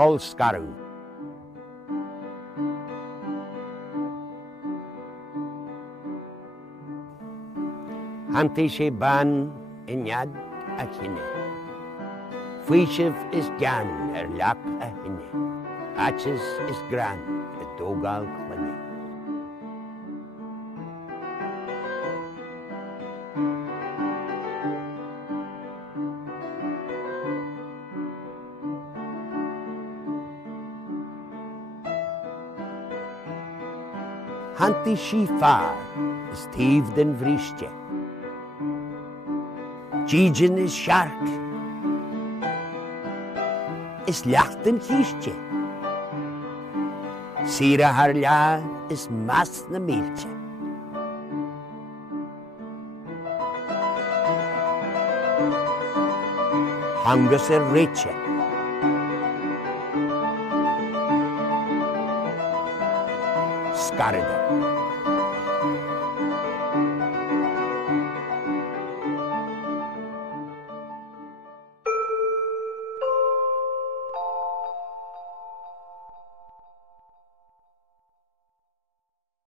hol scarw. Hanti sé ban inyad a hinne. Fuishif is gan lak a hinne. Atches is gran a dogal clinne. Hanti sí far is tív den vriste. Gijin is shark. Is lachten kiesje. Sira harla is mas na milche. Hangus er reche. Skarda.